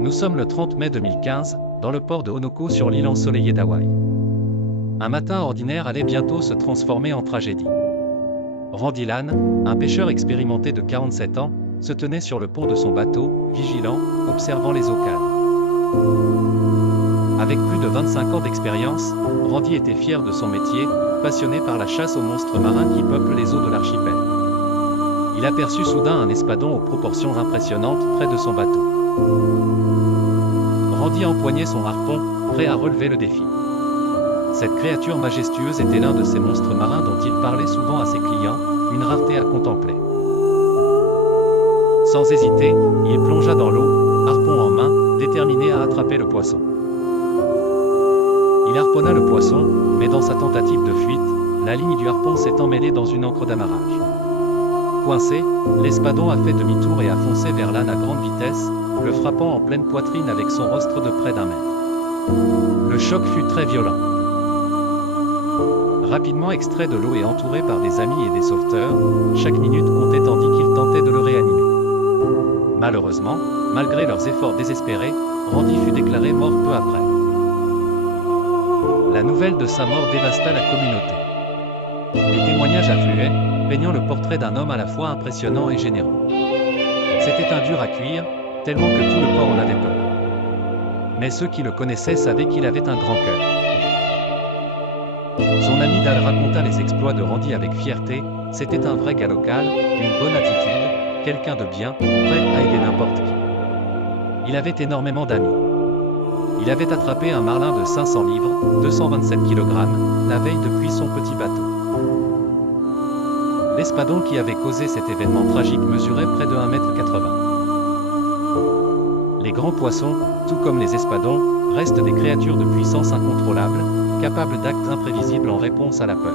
Nous sommes le 30 mai 2015, dans le port de Honoko sur l'île ensoleillée d'Hawaï. Un matin ordinaire allait bientôt se transformer en tragédie. Randy Lan, un pêcheur expérimenté de 47 ans, se tenait sur le pont de son bateau, vigilant, observant les eaux calmes. Avec plus de 25 ans d'expérience, Randy était fier de son métier, passionné par la chasse aux monstres marins qui peuplent les eaux de l'archipel. Il aperçut soudain un espadon aux proportions impressionnantes près de son bateau. Randy empoignait son harpon, prêt à relever le défi. Cette créature majestueuse était l'un de ces monstres marins dont il parlait souvent à ses clients, une rareté à contempler. Sans hésiter, il plongea dans l'eau, harpon en main, déterminé à attraper le poisson. Il harponna le poisson, mais dans sa tentative de fuite, la ligne du harpon s'est emmêlée dans une ancre d'amarrage. Coincé, l'espadon a fait demi-tour et a foncé vers l'âne à grande vitesse, le frappant en pleine poitrine avec son rostre de près d'1 mètre. Le choc fut très violent. Rapidement extrait de l'eau et entouré par des amis et des sauveteurs, chaque minute comptait tandis qu'ils tentaient de le réanimer. Malheureusement, malgré leurs efforts désespérés, Randy fut déclaré mort peu après. La nouvelle de sa mort dévasta la communauté. Les témoignages affluaient, peignant le portrait d'un homme à la fois impressionnant et généreux. C'était un dur à cuire, tellement que tout le port en avait peur. Mais ceux qui le connaissaient savaient qu'il avait un grand cœur. Son ami Dal raconta les exploits de Randy avec fierté. C'était un vrai gars local, une bonne attitude, quelqu'un de bien, prêt à aider n'importe qui. Il avait énormément d'amis. Il avait attrapé un marlin de 500 livres, 227 kg, la veille depuis son petit bateau. L'espadon qui avait causé cet événement tragique mesurait près de 1,80 m. Les grands poissons, tout comme les espadons, restent des créatures de puissance incontrôlable, capables d'actes imprévisibles en réponse à la peur.